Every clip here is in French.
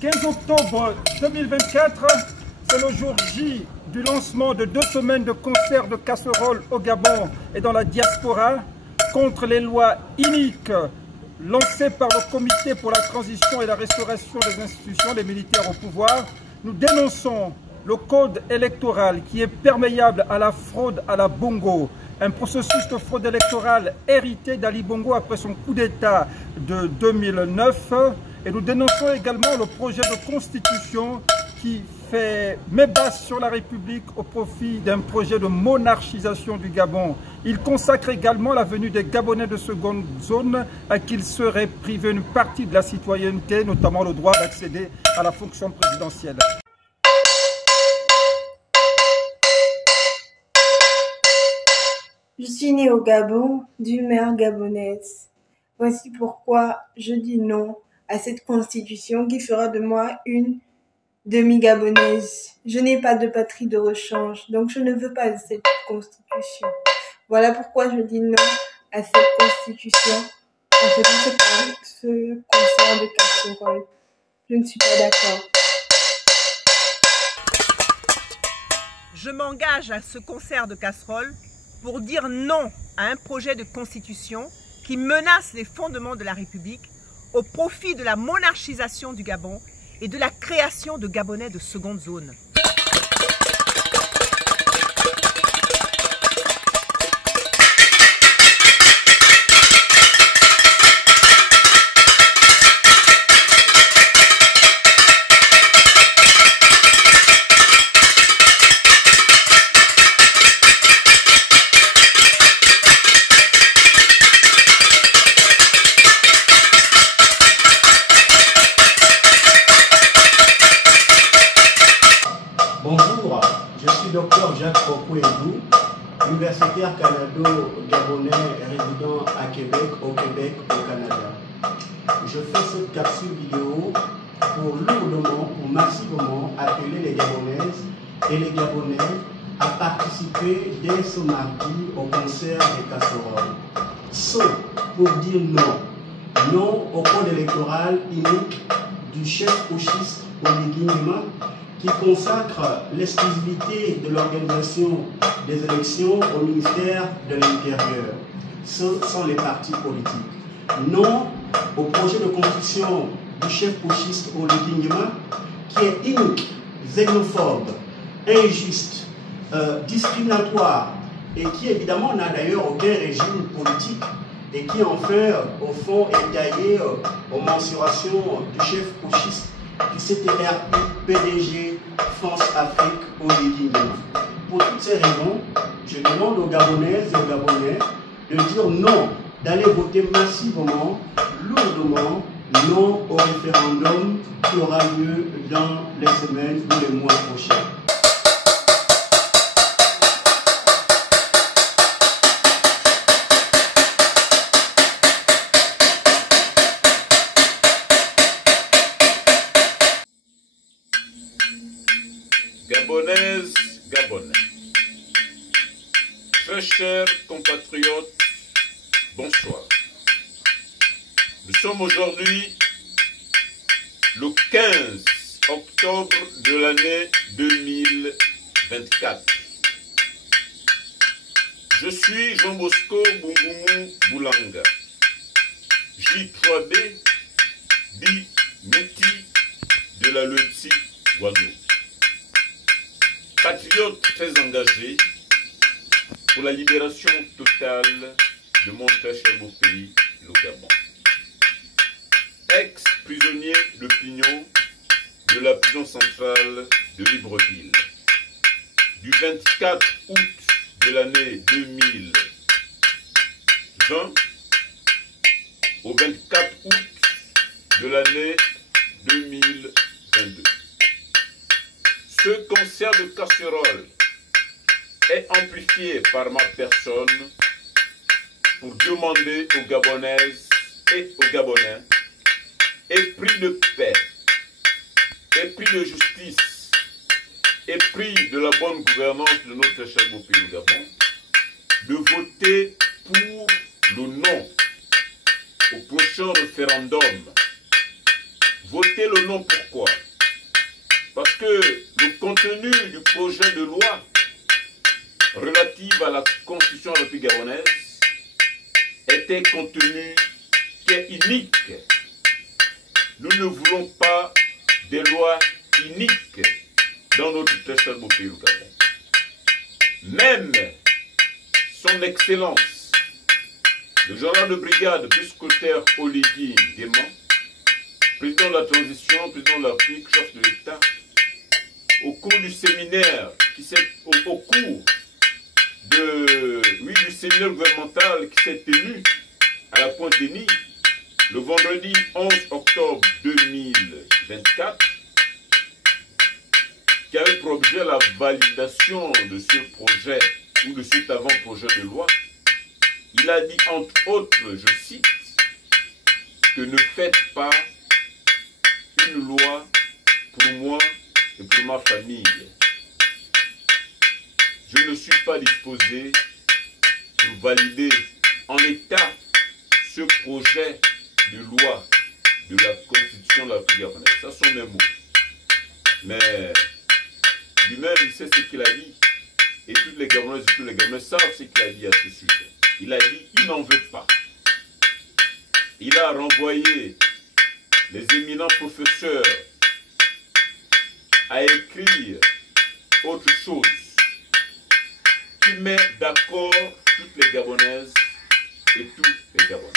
15 octobre 2024, c'est le jour J du lancement de 2 semaines de concerts de casseroles au Gabon et dans la diaspora contre les lois iniques lancées par le Comité pour la transition et la restauration des institutions des militaires au pouvoir. Nous dénonçons le code électoral qui est perméable à la fraude à la Bongo, un processus de fraude électorale hérité d'Ali Bongo après son coup d'État de 2009. Et nous dénonçons également le projet de constitution qui fait mébasse sur la République au profit d'un projet de monarchisation du Gabon. Il consacre également la venue des Gabonais de seconde zone à qui ils seraient privés une partie de la citoyenneté, notamment le droit d'accéder à la fonction présidentielle. Je suis née au Gabon, d'une mère gabonaise. Voici pourquoi je dis non à cette constitution qui fera de moi une demi-gabonaise. Je n'ai pas de patrie de rechange, donc je ne veux pas de cette constitution. Voilà pourquoi je dis non à cette constitution en faisant ce concert de casserole. Je ne suis pas d'accord. Je m'engage à ce concert de casseroles pour dire non à un projet de constitution qui menace les fondements de la République au profit de la monarchisation du Gabon et de la création de Gabonais de seconde zone. Bonjour, je suis Dr Jacques Pokouedou, universitaire canado-gabonais résident à Québec, au Canada. Je fais cette capsule vidéo pour lourdement ou massivement appeler les Gabonaises et les Gabonais à participer dès ce mardi au concert des casseroles. Ce pour dire non. Non au code électoral unique du chef putschiste Oligui Nguema qui consacre l'exclusivité de l'organisation des élections au ministère de l'Intérieur. Ce sont les partis politiques. Non au projet de constitution du chef putschiste Oligui Nguema qui est inique, xénophobe, injuste, discriminatoire et qui évidemment n'a d'ailleurs aucun régime politique et qui enfin au fond est taillé aux mensurations du chef putschiste du CTRI PDG France-Afrique Oligui Nguema. Pour toutes ces raisons, je demande aux Gabonaises et aux Gabonais de dire non, d'aller voter massivement, lourdement, non au référendum qui aura lieu dans les semaines ou les mois prochains. Gabonaises, Gabonais, très chers compatriotes, bonsoir. Nous sommes aujourd'hui le 15 octobre de l'année 2024. Je suis Jean Bosco Bungumu Boulanga, J3B, dit Mouti de la Loti Wano. Patriote très engagé pour la libération totale de mon très cher beau pays, le Gabon. Ex-prisonnier d'opinion de la prison centrale de Libreville. Du 24 août de l'année 2020 au 24 août de l'année 2022. Ce concert de casserole est amplifié par ma personne pour demander aux Gabonaises et aux Gabonais, épris de paix, épris de justice, épris de la bonne gouvernance de notre cher beau pays, le Gabon, de voter pour le non au prochain référendum. Voter le non pour Pourquoi? Parce que le contenu du projet de loi relative à la Constitution de la République gabonaise était contenu qui est unique. Nous ne voulons pas des lois uniques dans notre très cher beau pays, le Gabon. Même son Excellence, le général de brigade Biscotter Oligui Nguema, président de la transition, président de la République, chef de l'État, au cours du séminaire, au cours du séminaire gouvernemental qui s'est tenu à la Pointe-Denis le vendredi 11 octobre 2024, qui avait pour objet la validation de ce projet ou de cet avant-projet de loi. Il a dit entre autres, je cite, que ne faites pas une loi pour moi et pour ma famille. Je ne suis pas disposé pour valider en l'état ce projet de loi de la Constitution de la République gabonaise. Ça sont mes mots. Mais lui-même, il sait ce qu'il a dit. Et toutes les Gabonaises et tous les Gabonais savent ce qu'il a dit à ce sujet. Il a dit qu'il n'en veut pas. Il a renvoyé les éminents professeurs à écrire autre chose qui met d'accord toutes les Gabonaises et tous les Gabonais.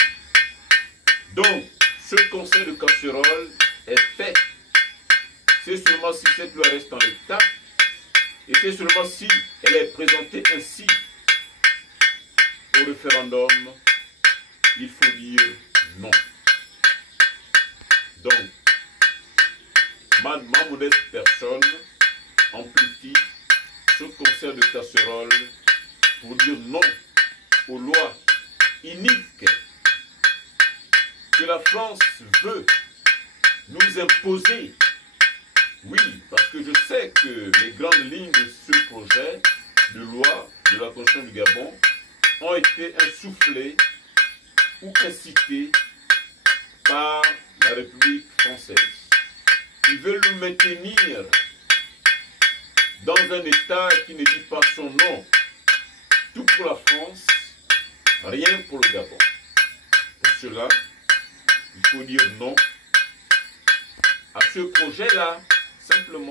Donc, ce conseil de casserole est fait. C'est seulement si cette loi reste en l'état et c'est seulement si elle est présentée ainsi au référendum, il faut dire non. Donc, ma modeste personne amplifie ce concert de casserole pour dire non aux lois iniques que la France veut nous imposer. Oui, parce que je sais que les grandes lignes de ce projet de loi de la Constitution du Gabon ont été insufflées ou incitées par la République française. Ils veulent nous maintenir dans un État qui ne dit pas son nom. Tout pour la France, rien pour le Gabon. Pour cela, il faut dire non à ce projet-là, simplement.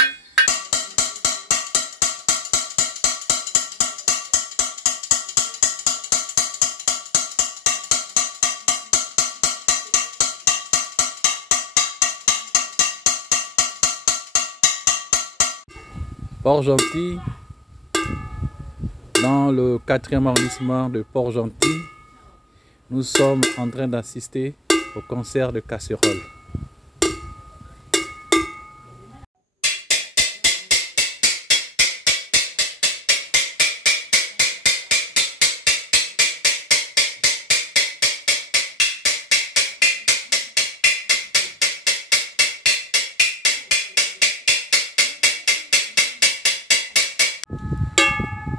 Port-Gentil, dans le 4e arrondissement de Port-Gentil, nous sommes en train d'assister au concert de casserole.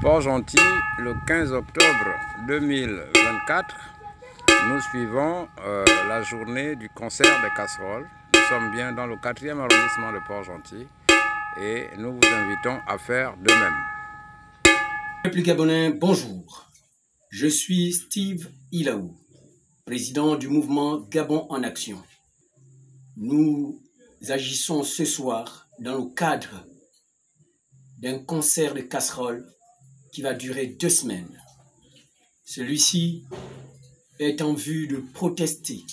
Port-Gentil, le 15 octobre 2024, nous suivons la journée du concert des casseroles. Nous sommes bien dans le 4e arrondissement de Port-Gentil et nous vous invitons à faire de même. Peuple gabonais, bonjour. Je suis Steve Ilaou, président du mouvement Gabon en Action. Nous agissons ce soir dans le cadre d'un concert de casseroles qui va durer 2 semaines. Celui-ci est en vue de protester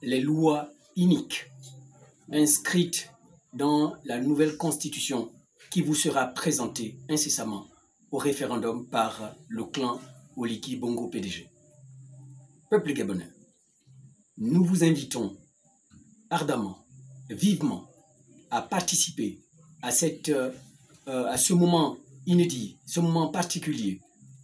les lois iniques inscrites dans la nouvelle constitution qui vous sera présentée incessamment au référendum par le clan Oligui Bongo PDG. Peuple gabonais, nous vous invitons ardemment, vivement à participer à ce moment inédit, ce moment particulier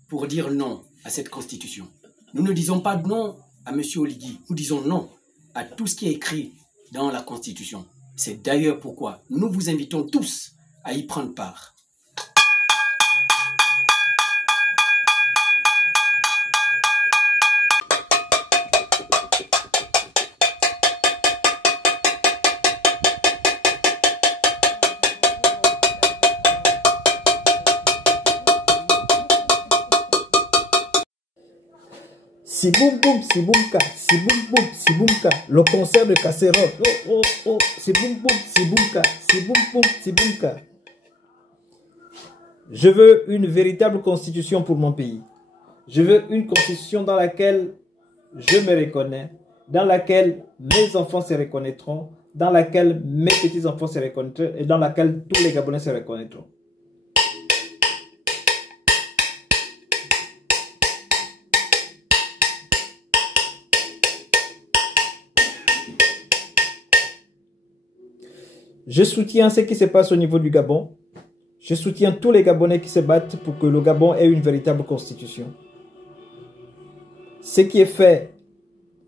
pour dire non à cette constitution. Nous ne disons pas non à M. Oligui, nous disons non à tout ce qui est écrit dans la constitution. C'est d'ailleurs pourquoi nous vous invitons tous à y prendre part. Si boum boum, si boum ka, si boum boum, si boum ka. Le concert de casserole. Oh oh oh, si boum boum, si boum ka, si boum boum, si boum ka. Je veux une véritable constitution pour mon pays. Je veux une constitution dans laquelle je me reconnais, dans laquelle mes enfants se reconnaîtront, dans laquelle mes petits-enfants se reconnaîtront et dans laquelle tous les Gabonais se reconnaîtront. Je soutiens ce qui se passe au niveau du Gabon. Je soutiens tous les Gabonais qui se battent pour que le Gabon ait une véritable constitution. Ce qui est fait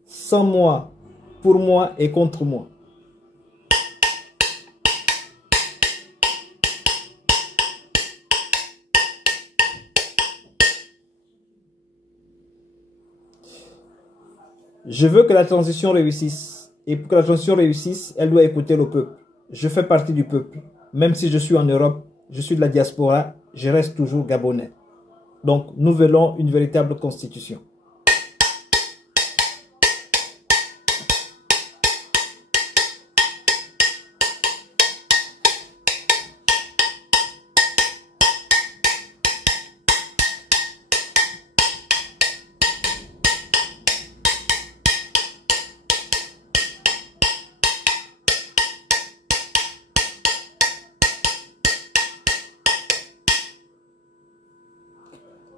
sans moi, pour moi et contre moi. Je veux que la transition réussisse. Et pour que la transition réussisse, elle doit écouter le peuple. Je fais partie du peuple. Même si je suis en Europe, je suis de la diaspora, je reste toujours gabonais. Donc, nous voulons une véritable constitution.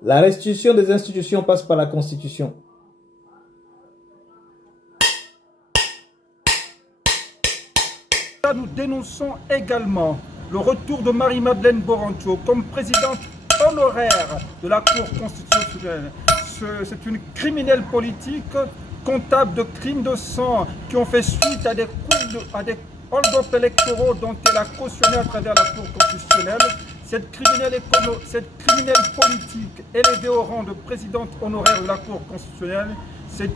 La restitution des institutions passe par la Constitution. Nous dénonçons également le retour de Marie-Madeleine Borancho comme présidente honoraire de la Cour constitutionnelle. C'est une criminelle politique, comptable de crimes de sang qui ont fait suite à des hold-up électoraux dont elle a cautionné à travers la Cour constitutionnelle. Cette criminelle politique élevée au rang de présidente honoraire de la Cour constitutionnelle, c'est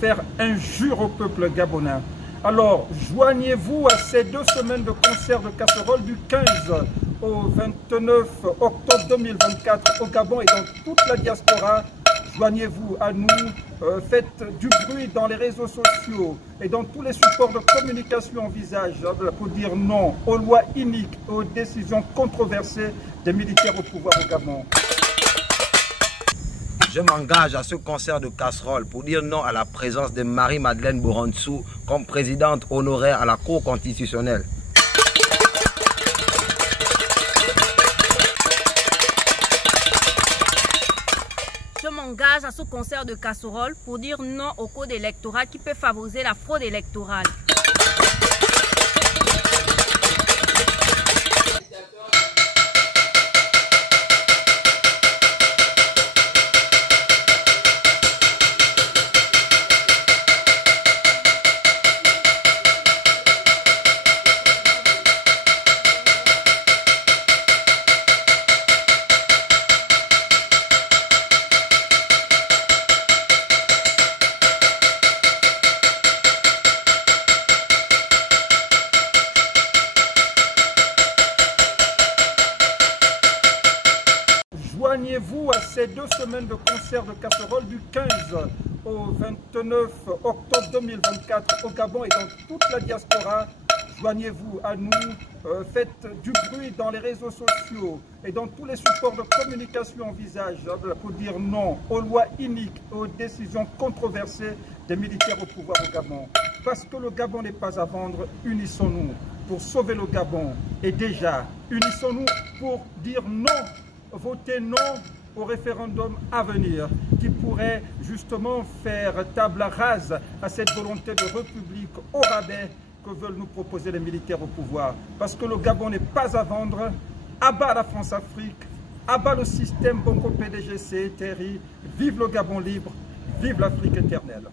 faire injure au peuple gabonais. Alors, joignez-vous à ces 2 semaines de concert de casserole du 15 au 29 octobre 2024 au Gabon et dans toute la diaspora. Joignez-vous à nous, faites du bruit dans les réseaux sociaux et dans tous les supports de communication envisageables pour dire non aux lois iniques et aux décisions controversées des militaires au pouvoir au Gabon. Je m'engage à ce concert de casserole pour dire non à la présence de Marie-Madeleine Borancho comme présidente honoraire à la Cour constitutionnelle. Je m'engage à ce concert de casserole pour dire non au code électoral qui peut favoriser la fraude électorale. Joignez-vous à ces 2 semaines de concert de casserole du 15 au 29 octobre 2024 au Gabon et dans toute la diaspora. Joignez-vous à nous, faites du bruit dans les réseaux sociaux et dans tous les supports de communication envisageables pour dire non aux lois iniques et aux décisions controversées des militaires au pouvoir au Gabon. Parce que le Gabon n'est pas à vendre, unissons-nous pour sauver le Gabon. Et déjà, unissons-nous pour dire non. Votez non au référendum à venir qui pourrait justement faire table rase à cette volonté de république au rabais que veulent nous proposer les militaires au pouvoir. Parce que le Gabon n'est pas à vendre. À bas la France-Afrique, à bas le système Bongo PDGC, Terry, vive le Gabon libre, vive l'Afrique éternelle.